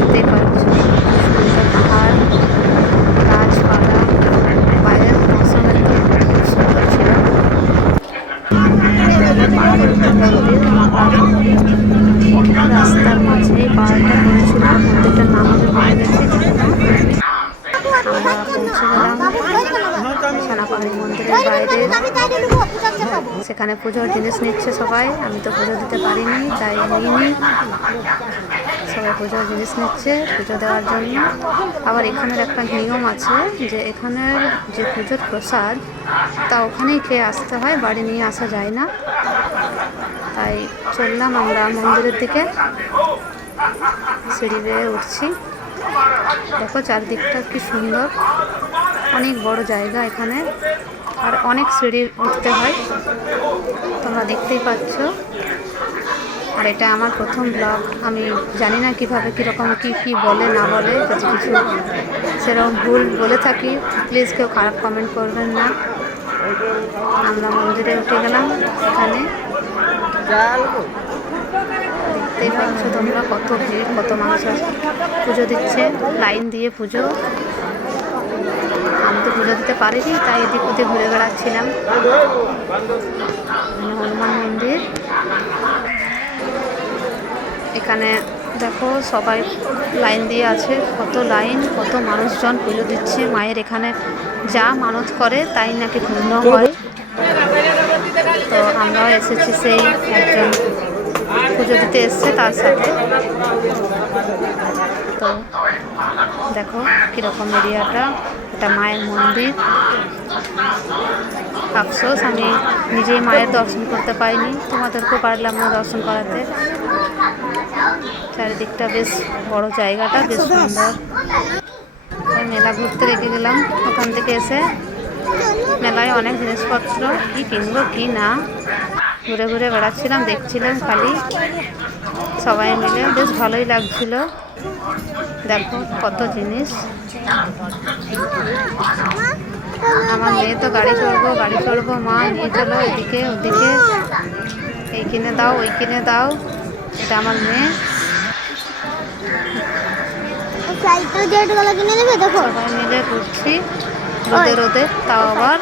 দেখতেই পাচ্ছ সুন্দর পাহাড়, গাছপালা, বাইরের মৌসুমে তো খুব সুন্দর ছিল। পাহাড়ের উপর মন্দির, রাস্তার মাঝেই পাহাড়টা পড়েছিল। মন্দিরটার নাম আমি ভুলে গেছি, যাই হোক আমরা পৌঁছে গেলাম সোনাপাহাড়ি মন্দিরের বাইরে। সেখানে পুজোর জিনিস নিচ্ছে সবাই, আমি তো পুজো দিতে পারিনি তাই নিইনি। সবাই পুজোর জিনিস নিচ্ছে পুজো দেওয়ার জন্য। আবার এখানের একটা নিয়ম আছে যে এখানের যে পুজোর প্রসাদ তা ওখানেই খেয়ে আসতে হয়, বাড়ি নিয়ে আসা যায় না। তাই চললাম আমরা মন্দিরের দিকে, সিঁড়ি বেয়ে উঠছি। দেখো চারদিকটা কি সুন্দর, অনেক বড় জায়গা এখানে, আর অনেক সিঁড়ি উঠতে হয়, তোমরা দেখতেই পাচ্ছ। আর এটা আমার প্রথম ব্লগ, আমি জানি না কীভাবে কীরকম কী বলে না বলে, যদি কিছু সেরকম ভুল বলে থাকি প্লিজ কেউ খারাপ কমেন্ট করবেন না। আমরা মন্দিরে উঠে গেলাম, এখানে দেখতেই পাচ্ছ তোমরা কত ভিড়, কত মানুষ পুজো দিচ্ছে, লাইন দিয়ে পুজো। আমি তো পুজো দিতে পারিনি তাই এদিক ওদিক ঘুরে বেড়াচ্ছিলাম। হনুমান মন্দির, এখানে দেখো সবাই লাইন দিয়ে আছে, কত লাইন, কত মানুষজন পুজো দিচ্ছে মায়ের। এখানে যা মানত করে তাই নাকি পূর্ণ হয়। তো আমরাও এসেছি সেই একজন পুজো দিতে এসছে তার সাথে। তো দেখো কীরকম এরিয়াটা, এটা মায়ের মন্দির। আফসোস আমি নিজেই মায়ের দর্শন করতে পাইনি, তোমাদেরকেও পারলাম না দর্শন করাতে। চারিদিকটা বেশ বড়, জায়গাটা বেশ সুন্দর। মেলা ঘুরতে রেখে গেলাম, ওখান থেকে এসে মেলায় অনেক জিনিসপত্র কি কিনবো কি না ঘুরে ঘুরে বেড়াচ্ছিলাম, দেখছিলাম খালি। সবাই মিলে বেশ ভালোই লাগছিল। দেখো কত জিনিস। আমার মেয়ে তো গাড়ি চড়বো মা নিয়ে চলো এদিকে ওদিকে, এই কিনে দাও ওই কিনে দাও। এটা আমার মেয়ে। সবাই মিলে ঘুরছি রোদে রোদে, তাও আবার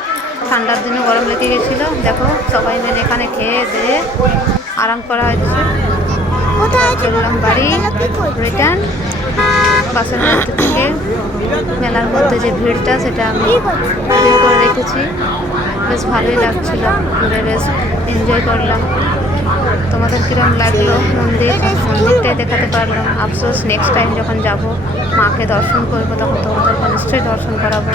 ঠান্ডার দিনে গরম লেগে গেছিলো। দেখো সবাই মিলে এখানে খেয়ে দিয়ে আরাম করা হচ্ছে। চললাম বাড়ি রিটার্ন। বাসের মধ্যে থেকে মেলার মধ্যে যে ভিড়টা সেটা আমি ভিডিও করে রেখেছি, বেশ ভালোই লাগছিল, ঘুরে বেশ এনজয় করলাম। তোমাদের কীরকম লাগলো মন্দিরটাই দেখাতে পারলাম। আফসোস নেক্সট টাইম যখন যাব মাকে দর্শন করবো তখন তোমাদেরকে নিশ্চয়ই দর্শন করাবো।